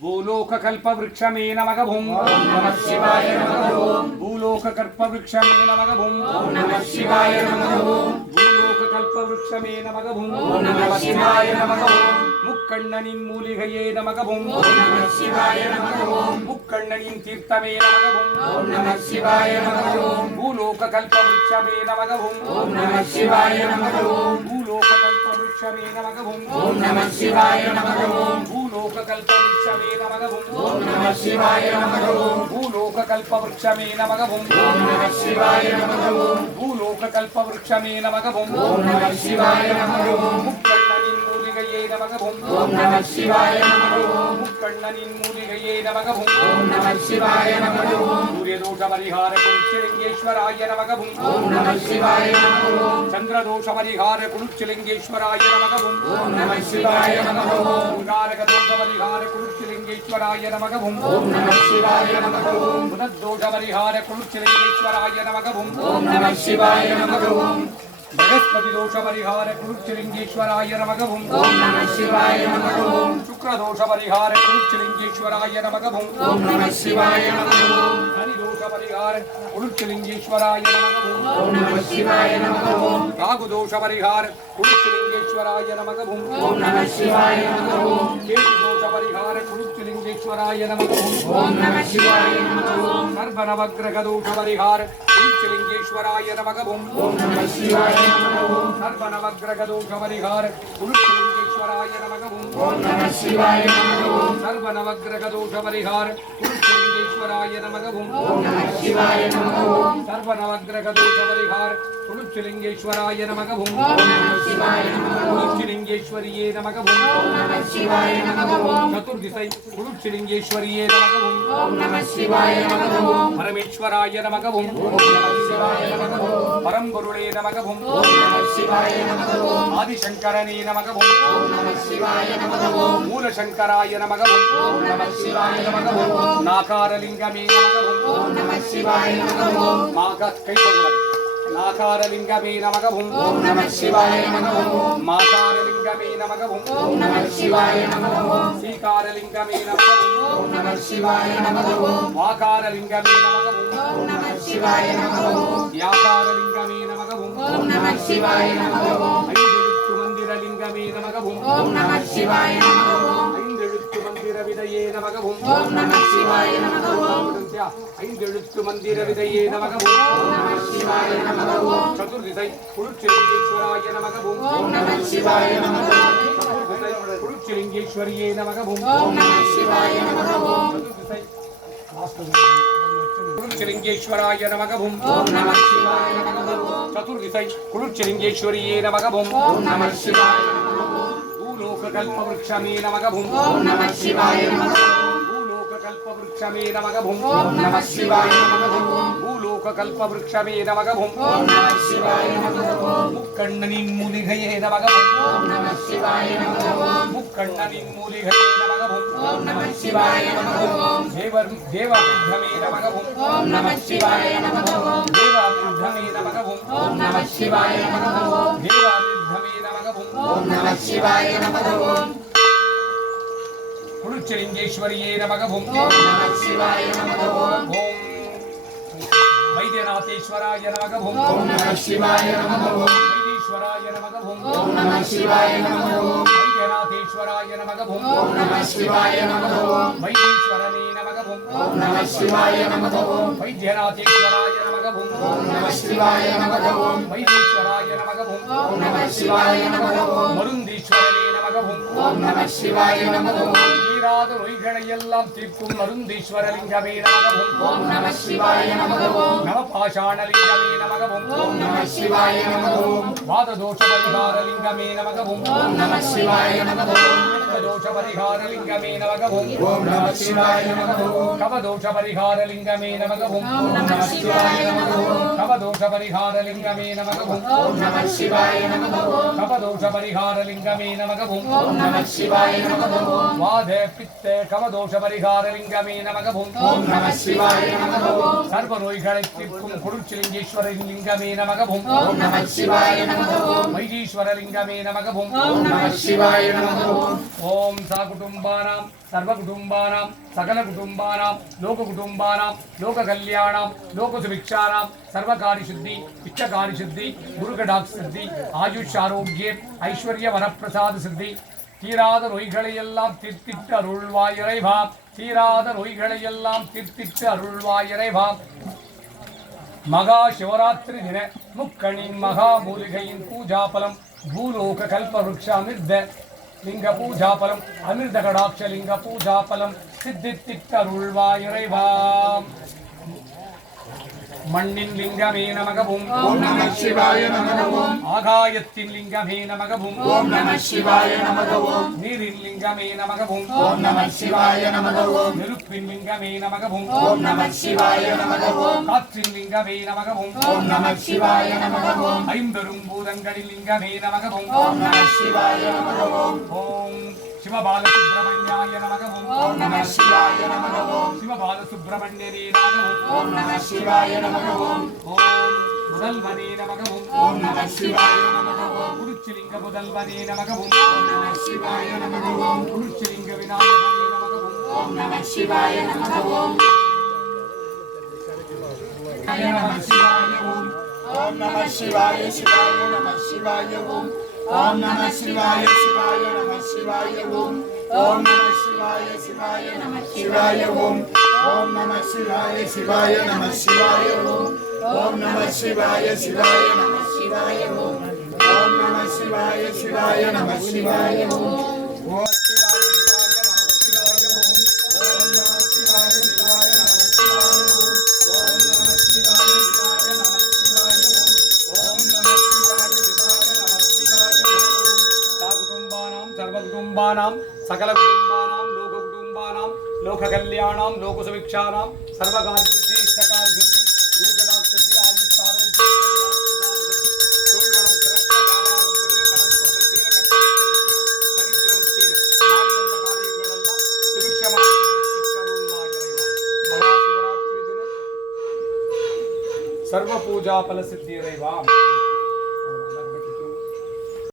ಭೂಲೋಕಕಲ್ಪವೃಕ್ಷಮೇ ನಮಃ ಭುಂ. ಓಂ ನಮಃ ಶಿವಾಯ ನಮಃ ಓಂ. ಭೂಲೋಕಕಲ್ಪವೃಕ್ಷಮೇ ನಮಃ ಭುಂ. ಓಂ ನಮಃ ಶಿವಾಯ ನಮಃ ಓಂ. ಭೂಲೋಕಕಲ್ಪವೃಕ್ಷಮೇ ನಮಃ ಭುಂ. ಓಂ ನಮಃ ಶಿವಾಯ ನಮಃ ಓಂ. ಮುಕ್ಕಣ್ಣನಿನ್ ಮೂಲಿಗೆಯೇ ನಮಃ ಭುಂ. ಓಂ ನಮಃ ಶಿವಾಯ ನಮಃ ಓಂ. ಮುಕ್ಕಣ್ಣನಿನ್ ತೀರ್ಥಮೇ ನಮಃ ಭುಂ. ಓಂ ನಮಃ ಶಿವಾಯ ನಮಃ ಓಂ. ಭೂಲೋಕಕಲ್ಪವೃಕ್ಷಮೇ ನಮಃ ಭುಂ. ಓಂ ನಮಃ ಶಿವಾಯ ನಮಃ ಓಂ. ಭೂಲೋಕಕಲ್ಪವೃಕ್ಷಮೇ ನಮಃ ಭುಂ. ಓಂ ನಮಃ ಶಿವಾಯ ನಮಃ ಓಂ. ಭೂಲೋಕಕಲ್ಪವೃಕ್ಷಮೇ ನಮಃ ಭುಂ. ಓಂ ನಮಃ ಶಿವಾಯ ನಮಃ ಓಂ. ಭೂಲೋಕಕಲ್ಪವೃಕ್ಷಮೇ ನಮಃ ಭುಂ. ಓಂ ನಮಃ ಶಿವಾಯ ನಮಃ ಓಂ. ಭೂಲೋಕಕಲ್ಪವೃಕ್ಷಮೇ ನಮಃ ಭುಂ. ಓಂ ನಮಃ ಶಿವಾಯ ನಮಃ ಓಂ. ಮುಕ್ಕಣ್ಣನಿನ್ ಮೂಲಿಗೆಯೇ ನಮಃ ಭುಂ. ಓಂ ನಮಃ ಶಿವಾಯ ನಮಃ ಓಂ. ಮುಕ್ಕಣ್ಣನಿನ್ ಮೂಲಿಗೆಯೇ ನಮಃ ಭುಂ. ಓಂ ನಮಃ ಶಿವಾಯ ನಮಃ ಓಂ. ಸೂರ್ಯದೋಷ ಪರಿಹಾರ ಕುರುಚಲಿಂಗೇಶ್ವರಾಯ ನಮಃ ಭುಂ. ಓಂ ನಮಃ ಶಿವಾಯ ನಮಃ ಓಂ. ಚಂದ್ರದೋಷ ಪರಿಹಾರ ಕುರುಚಲಿಂಗೇಶ್ವರಾಯ ನಮಃ ಭುಂ. ಓಂ ನಮಃ ಶಿವಾಯ ನಮಃ ಓಂ. ಅಂಗಾರಕ ದೋಷ ಪರಿಹಾರ ಕುರುಚಲಿಂಗೇಶ್ವರಾಯ ನಮಃ ಭುಂ. ಓಂ ನಮಃ ಶಿವಾಯ ನಮಃ ಓಂ. ಬುಧದೋಷ ಪರಿಹಾರ ಕುರುಚಲಿಂಗೇಶ್ವರಾಯ ನಮಃ ಭುಂ. ಓಂ ನಮಃ ಶಿವಾಯ ನಮಃ ಓಂ. ಬೃಹಸ್ಪತಿ ದೋಷ ಪರಿಹಾರ ಕುರುಚಲಿಂಗೇಶ್ವರಾಯ ನಮಃ ಭುಂ. ಓಂ ನಮಃ ಶಿವಾಯ ನಮಃ ಓಂ. ಶುಕ್ರದೋಷ ಪರಿಹಾರ ಕುರುಚಲಿಂಗೇಶ್ವರಾಯ ನಮಃ ಭುಂ. ಓಂ ನಮಃ ಶಿವಾಯ ನಮಃ ಓಂ. ಶನಿದೋಷ ಪರಿಹಾರ ಕುರುಚಲಿಂಗೇಶ್ವರಾಯ ನಮಃ ಭುಂ. ಓಂ ನಮಃ ಶಿವಾಯ ನಮಃ ಓಂ. ರಾಗುದೋಷ ಪರಿಹಾರ ಕುರುಚಲಿಂಗೇಶ್ವರಾಯ ನಮಃ ಭುಂ. ಓಂ ನಮಃ ಶಿವಾಯ ನಮಃ ಓಂ. ಕೇತುದೋಷ ಪರಿಹಾರ ಕುರುಚಲಿಂಗೇಶ್ವರಾಯ ನಮಃ ಭುಂ. ಓಂ ನಮಃ ಶಿವಾಯ ನಮಃ ಓಂ. ಸರ್ವನವಗ್ರಹ ದೋಷ ಪರಿಹಾರ ಕುರುಚಲಿಂಗೇಶ್ವರಾಯ ನಮಃ ಭುಂ. ಓಂ ನಮಃ ಶಿವಾಯ ನಮಃ ಓಂ. ಸರ್ವನವಗ್ರಹ ದೋಷ ಪರಿಹಾರ ಕುರುಚಲಿಂಗೇಶ್ವರಾಯ ನಮಃ ಭುಂ. ಓಂ ನಮಃ ಶಿವಾಯ ನಮಃ ಓಂ. ಸರ್ವನವಗ್ರಹ ದೋಷ ಪರಿಹಾರ ಕುರುಚಲಿಂಗೇಶ್ವರಾಯ ನಮಃ ಭುಂ. ಓಂ ನಮಃ ಶಿವಾಯ ನಮಃ ಓಂ. ಸರ್ವನವಗ್ರಹ ದೋಷ ಪರಿಹಾರ ಕುರುಚಲಿಂಗೇಶ್ವರಾಯ ನಮಃ ಭುಂ. ಓಂ ನಮಃ ಶಿವಾಯ ನಮಃ ಓಂ. ಕುರುಚಲಿಂಗೇಶ್ವರಿಯೇ ನಮಃ ಭುಂ. ಓಂ ನಮಃ ಶಿವಾಯ ನಮಃ ಓಂ. ಚತುರ್ದಿಸೈ ಕುರುಚಲಿಂಗೇಶ್ವರಿಯೇ ನಮಃ ಭುಂ. ಓಂ ನಮಃ ಶಿವಾಯ ನಮಃ ಓಂ. ಪರಮೇಶ್ವರಾಯ ನಮಃ ಭುಂ. ಓಂ ನಮಃ ಶಿವಾಯ ನಮಃ ಓಂ. ಪರಂಗುರುಳೇ ನಮಃ ಭುಂ. ಓಂ ನಮಃ ಶಿವಾಯ ನಮಃ ಓಂ. ಆದಿಶಂಕರನೇ ನಮಃ ಭುಂ. ಓಂ ನಮಃ ಶಿವಾಯ ನಮಃ ಓಂ. ಮೂಲಶಂಕರಾಯ ನಮಃ ಭುಂ. ಓಂ ನಮಃ ಶಿವಾಯ ನಮಃ ಓಂ. ನಾಕಾರಲಿಂಗಮೇ ನಮಃ ಭುಂ. ಓಂ ನಮಃ ಶಿವಾಯ ನಮಃ ಓಂ. ನಾಕಾರಲಿಂಗಮೇ ನಮಃ ಭುಂ. ಓಂ ನಮಃ ಶಿವಾಯ ನಮಃ ಓಂ. ಮಾಕಾರಲಿಂಗಮೇ ನಮಃ ಭುಂ. ಓಂ ನಮಃ ಶಿವಾಯ ನಮಃ ಓಂ. ಶ್ರೀಕಾರಲಿಂಗಮೇ ನಮಃ ಭುಂ. ಓಂ ನಮಃ ಶಿವಾಯ ನಮಃ ಓಂ. ವಾಕಾರಲಿಂಗಮೇ ನಮಃ ಭುಂ. ಓಂ ನಮಃ ಶಿವಾಯ ನಮಃ ಓಂ. ವ್ಯಾಕಾರಲಿಂಗಮೇ ನಮಃ ಭುಂ. ಓಂ ನಮಃ ಶಿವಾಯ ನಮಃ ಓಂ. ಐದೆಳುತ್ತು ಮಂದಿರಲಿಂಗಮೇ ನಮಃ ಭುಂ. ಓಂ ನಮಃ ಶಿವಾಯ ನಮಃ ಓಂ. ಐದೆಳುತ್ತು ಮಂದಿರವಿದಯೇ ನಮಃ ಭುಂ. ಓಂ ನಮಃ ಶಿವಾಯ ನಮಃ ಓಂ. ಐದೆಳುತ್ತು ಮಂದಿರವಿದಯೇ ನಮಃ ಭುಂ. ಓಂ ನಮಃ ಶಿವಾಯ ನಮಃ ಓಂ. ಚತುರ್ದಿಸೈ ಕುರುಚಲಿಂಗೇಶ್ವರಾಯ ನಮಃ ಭುಂ. ಓಂ ನಮಃ ಶಿವಾಯ ನಮಃ ಓಂ. ಚತುರ್ದಿಸೈ ಕುರುಚಲಿಂಗೇಶ್ವರಿಯೇ ನಮಃ ಭುಂ. ಓಂ ನಮಃ ಶಿವಾಯ ನಮಃ ಓಂ. ಚತುರ್ದಿಸೈ ಕುರುಚಲಿಂಗೇಶ್ವರಾಯ ನಮಃ ಭುಂ. ಓಂ ನಮಃ ಶಿವಾಯ ನಮಃ ಓಂ. ಚತುರ್ದಿಸೈ ಕುರುಚಲಿಂಗೇಶ್ವರಿಯೇ ನಮಃ ಭುಂ. ಓಂ ನಮಃ ಶಿವಾಯ ನಮಃ ಓಂ. ಭೂಲೋಕಕಲ್ಪವೃಕ್ಷಮೇ ನಮಃ ಭುಂ. ಓಂ ನಮಃ ಶಿವಾಯ ನಮಃ ಓಂ. ಭೂಲೋಕಕಲ್ಪವೃಕ್ಷಮೇ ನಮಃ ಭುಂ. ಓಂ ನಮಃ ಶಿವಾಯ ನಮಃ ಓಂ. ಭೂಲೋಕಕಲ್ಪವೃಕ್ಷಮೇ ನಮಃ ಭುಂ. ಓಂ ನಮಃ ಶಿವಾಯ ನಮಃ ಓಂ. ಮುಕ್ಕಣ್ಣನಿನ್ ಮೂಲಿಗೆಯೇ ನಮಃ ಭುಂ. ಓಂ ನಮಃ ಶಿವಾಯ ನಮಃ ಓಂ. ಮುಕ್ಕಣ್ಣನಿನ್ ಮೂಲಿಗೆಯೇ ನಮಃ ಭುಂ. ಓಂ ನಮಃ ಶಿವಾಯ ನಮಃ ಓಂ. ದೇವವೃದ್ಧಮೇ ನಮಃ ಭುಂ. ಓಂ ನಮಃ ಶಿವಾಯ ನಮಃ ಓಂ. ದೇವವೃದ್ಧಮೇ ನಮಃ ಭುಂ. ಓಂ ನಮಃ ಶಿವಾಯ ನಮಃ ಓಂ. ದೇವವೃದ್ಧಮೇ ನಮಃ ಭುಂ. ಓಂ ನಮಃ ಶಿವಾಯ ನಮಃ ಓಂ. ಕುರುಚಲಿಂಗೇಶ್ವರಿಯೇ ನಮಃ ಭುಂ. ಓಂ ನಮಃ ಶಿವಾಯ ನಮಃ ಓಂ. ಓಂ ವೈದ್ಯನಾಥೇಶ್ವರಾಯ ನಮಃ ಭುಂ. ಓಂ ನಮಃ ಶಿವಾಯ ನಮಃ ಓಂ. ವೈದೇಶ್ವರಾಯ ನಮಃ ಭುಂ. ಓಂ ನಮಃ ಶಿವಾಯ ನಮಃ ಓಂ. ವೈದ್ಯನಾಥೇಶ್ವರಾಯ ನಮಃ ಭುಂ. ಓಂ ನಮಃ ಶಿವಾಯ ನಮಃ ಓಂ. ವೈದೇಶ್ವರನೇ ನಮಃ ಭುಂ. ಓಂ ನಮಃ ಶಿವಾಯ ನಮಃ ಓಂ. ವೈದ್ಯನಾಥೇಶ್ವರಾಯ ನಮಃ ಭುಂ. ಓಂ ನಮಃ ಶಿವಾಯ ನಮಃ ಓಂ. ವೈದೇಶ್ವರಾಯ ನಮಃ ಭುಂ. ಓಂ ನಮಃ ಶಿವಾಯ ನಮಃ ಓಂ. ಮರುಂದೀಶ್ವರನೇ ನಮಃ ಭುಂ. ಓಂ ನಮಃ ಶಿವಾಯ ನಮಃ ಓಂ. தீராத நோய்களை எல்லாம் தீர்க்கும் மருந்தீஸ்வரலிங்கமே நமகவும். ஓம் நம சிவாய நமகவும். நவபாஷாணலிங்கமே நமகவும். ஓம் நம சிவாய நமகவும். வாததோஷ பரிகாரலிங்கமே நமகவும். ஓம் நம சிவாய நமகவும். தோஷ பரிகாரலிங்கமே நமகவும். ஓம் நம சிவாய நமகவும். கவதோஷ பரிகாரலிங்கமே நமகவும். ஓம் நம சிவாய நமகவும். கவதோஷ பரிகாரலிங்கமே நமகவும். ஓம் நம சிவாய நமகவும். கவதோஷ பரிகாரலிங்கமே நமகவும். ஓம் நம சிவாய நமகவும். வாத பித்த கவதோஷ பரிகாரலிங்கமே நமகவும். ஓம் நம சிவாய நமகவும். சர்வ நோய்களை தீர்க்கும் குருச்சிலிங்கேஸ்வரன் லிங்கமே நமகவும். ஓம் நம சிவாய நமகவும். வைதீஸ்வரலிங்கமே நமகவும். ஓம் நம சிவாய நமகவும். ஓம் சகுடும்பானாம் சர்வகுடும்பானாம் சகலகுடும்பானாம் லோககுடும்பானாம் லோககல்யாணாம் லோகசுபிக்ஷானாம் சர்வகாரி சித்தி இஷ்டகாரி சித்தி குருகடாக் சித்தி ஆயுஷ் ஆரோக்கிய ஐஸ்வர்ய வரப்பிரசாத சித்தி தீராத நோய்களை எல்லாம் தீர்த்திட்டு அருள்வாய் இறைவா தீராத நோய்களை எல்லாம் தீர்த்திட்டு அருள்வாய் இறைவா மகா சிவராத்திரி தின முக்கணின் மகா மூலிகையின் பூஜாபலம் பூலோக கல்பவருஷ அமிர்த லிங்க பூஜாபலம் அமிர்த கடாட்ச லிங்க பூஜாபலம் சித்தித்திட்டருள்வாய் இறைவா மண்ணின் லிங்கமே நமகவும் ஓம் நம சிவாய நமகவும் ஆகாயத்தின் லிங்கமே நமகவும் ஓம் நம சிவாய நமகவும் நீரின் லிங்கமே நமகவும் ஓம் நம சிவாய நமகவும் நெருப்பின் லிங்கமே நமகவும் ஓம் நம சிவாய நமகவும் காற்றின் லிங்கமே நமகவும் ஓம் நம சிவாய நமகவும் ஐம்பெரும் பூதங்களின் லிங்கமே நமகவும் ஓம் நம சிவாய நமகவும் ஓம் சிவபாலசுப்பிரமணியாய நமகவும் ஓம் நம சிவாய நமகவும் சிவபாலசுப்பிரமணியனே நமகவும் ஓம் நம சிவாய நமகவும் ஓம் முதல்வனே நமகவும் ஓம் நம சிவாய நமகவும் குருச்சிலிங்க முதல்வனே நமகவும் ஓம் நம சிவாய நமகவும் குருச்சிலிங்க விநாயகனே நமகவும் ஓம் நம சிவாய நமகவும் நம சிவாய ஓம் ஓம் நம சிவாய சிவாய நம சிவாய ஓம் ஓம் நம சிவாய சிவாய நம சிவாய ஓம் ஓம் நம சிவாய சிவாய நம சிவாய ஓம் ஓம் நம சிவாய சிவாய நம சிவாய ஓம் ஓம் நம சிவாய சிவாய நம சிவாய ஓம் ஓம் நம சிவாய சிவாய நம சிவாய ஓம் ஓம் சிவாய சிவாய நம சிவாய ஓம் ஓம் நம சிவாய சிவாய நம சிவாய ஓம் ஓம் நம சிவாய சிவாய நம சிவாய ஓம் ஓம் நம சிவாய சிவாய நம சிவாய ஓம் சாகுடும்பானாம் சர்வகுடும்பானாம் சகலகுடும்பானாம் லோககுடும்பானாம் லோககல்யாணாம் லோகசுபிக்ஷானாம் சர்வகாரி சித்தி இஷ்டகாரி சித்தி குருகடாக் சித்தி ஆயுஷ் ஆரோக்கிய தொழில்வளம் சிறக்க வியாபாரம் பெருக கடன் தொல்லை தீர கட்டளை தரித்திரம் தீர நாடி வந்த காரியங்கள் எல்லாம் சுபிக்ஷமாக அருள்வாய் இறைவா மகா சிவராத்திரி தின சர்வ பூஜா பல சித்தி இறைவா